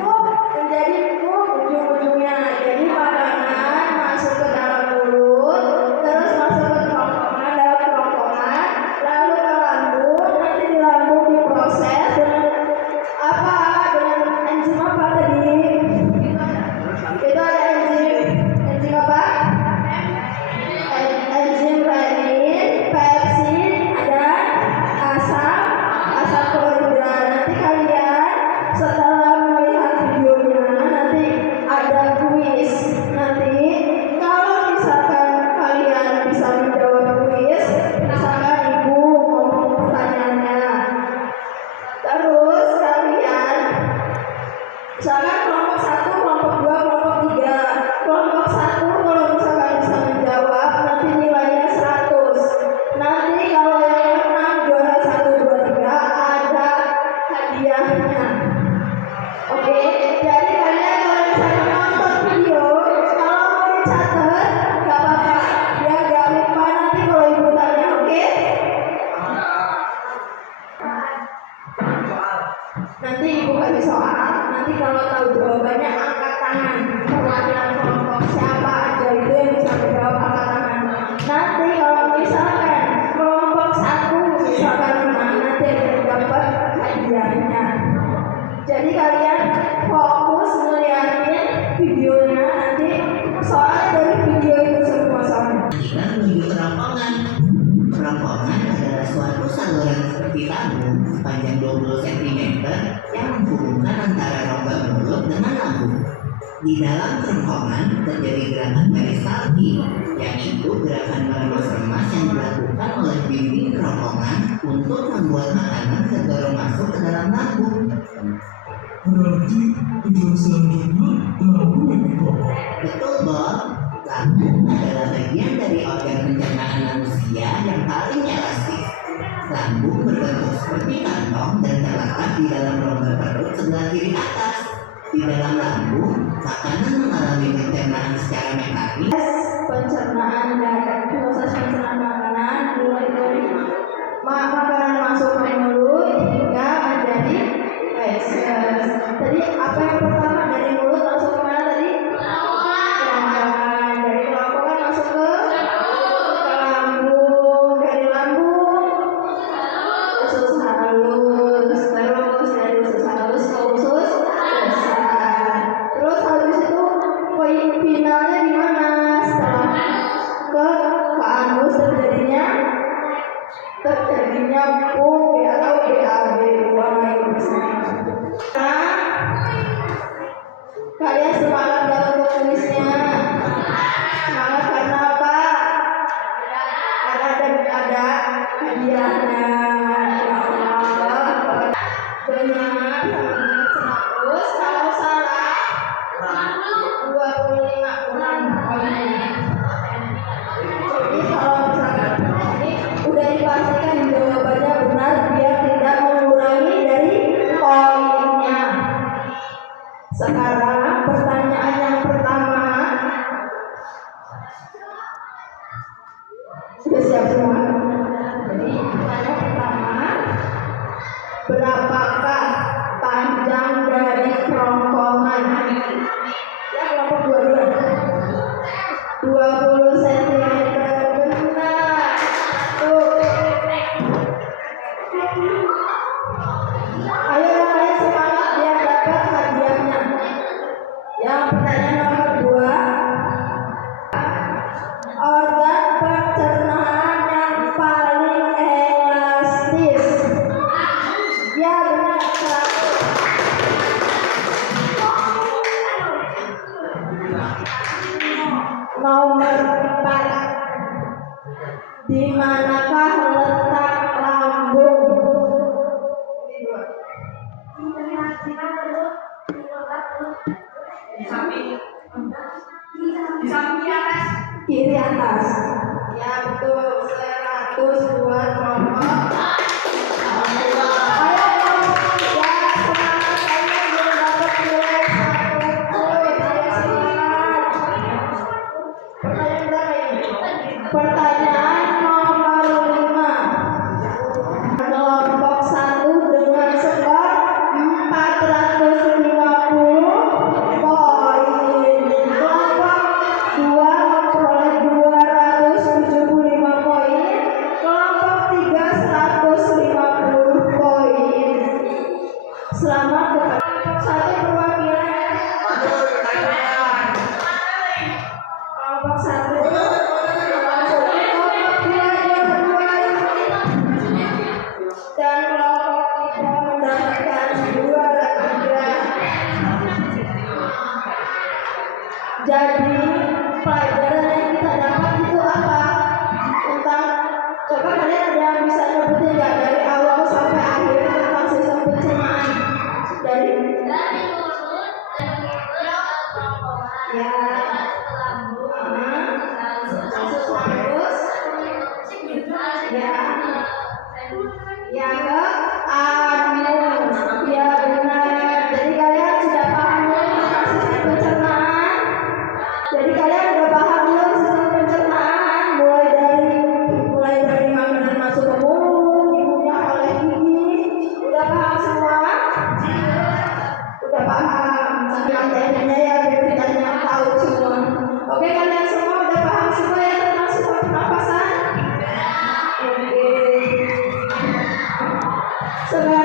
menjadi ujung-ujungnya. Jadi makanan masuk ke dalam mulut, terus masuk ke kerongkongan, dalam kerongkongan, lalu ke lambung. Nanti di lambung diproses dengan apa? Dengan enzim apa tadi? Itu ada enzim apa? Enzim renin, pepsin, ada asam klorida. Nanti kalian setelah melihat videonya nanti ada kuis. Nanti kalau misalkan kalian bisa menjawab kuis, misalkan ibu ngomong pertanyaannya, terus kalian misalkan kelompok 1, kelompok 2, kelompok 3. Kelompok 1 kalau misalkan bisa menjawab nanti nilainya 100. Nanti kalau yang menang juara 1, 2, 3 ada hadiahnya. Oke, jadi kalian kalau misalkan nonton video, kalau mau dicatat gak apa-apa, biar gak lupa nanti kalau ibu tanya. Oke? Nanti ibu kasih soal, nanti kalau tahu jawabannya angkat tangan. Perwakilan kelompok siapa aja itu yang bisa menjawab, angkat tangan. Nanti kalau misalkan kelompok 1 misalkan menang, nanti ada dapat hadiahnya. Jadi kalian fokus ngeliatin videonya, nanti soalnya dari video itu semua soalnya. Kita menuju kerongkongan. Kerongkongan adalah suatu saluran seperti tabung sepanjang 20 cm yang menghubungkan antara rongga mulut dengan lambung. Di dalam kerongkongan terjadi gerakan peristaltik, yaitu gerakan meremas-remas yang dilakukan oleh dinding kerongkongan untuk membuat makanan terdorong masuk ke dalam lambung. Berarti tujuan selanjutnya lambung itu. Betul, Bob. Lambung adalah bagian dari organ pencernaan manusia yang paling elastis. Lambung berbentuk seperti kantong dan terletak di dalam rongga perut sebelah kiri atas. Di dalam lambung, makanan mengalami pencernaan secara mekanis. Pencernaan dan proses pencernaan makanan mulai dari makanan masuk ke mulut hingga menjadi feses. Tadi apa yang pertama, dari mulut masuk ke mana tadi? Kerongkongan. Dari kerongkongan masuk ke lambung. Dari lambung usus halus. Terus dari usus halus ke usus besar. Terus habis itu poin finalnya di mana? Setelah ke anus terjadinya pum atau BAB, buang air besar. Kalian semangat gak untuk tulisnya? Semangat karena apa? Karena ada hadiahnya. Ya Allah, benar, terus kalau salah 25 kurang poinnya. Jadi kalau misalkan ini udah dipastikan jawabannya benar biar tidak mengurangi dari poinnya. Sekarang pertanyaan yang pertama, sudah siap semua? Jadi pertanyaan pertama, berapakah panjang dari kerongkongan? Ya, kelompok 20 cm. Benar. Tuh. Ayo kalian semangat biar dapat hadiahnya. Yang pertanyaan nomor 2, organ pencernaan yang paling elastis. Ya benar, 100. Nomor 4, di manakah letak lambung? Di samping atas. Kiri atas. Ya betul, 100 buat kelompok. Ayo kelompok 3, semangat kalian belum dapat nilai 1 poin. Ayo semangat. Pertanyaan berapa ini? Pertanyaan nomor 5. Kelompok 1 dengan skor 450 Jadi pelajaran yang kita dapat itu apa? Tentang, coba kalian ada yang bisa nyebutin nggak dari awal sampai akhir tentang sistem pencernaan? Dari ya, terus ya, yang ke anu, ya benar. Jadi kalian sudah paham belum tentang sistem pencernaan? Jadi kalian udah paham belum sistem pencernaan? Mulai dari makanan masuk ke mulut, dikunyah oleh gigi. Udah paham semua? Udah paham. Sampai tekniknya ya biar kita tahu semua. Oke, kalian semua udah paham semua ya tentang sistem pernapasan? Oke. Sekarang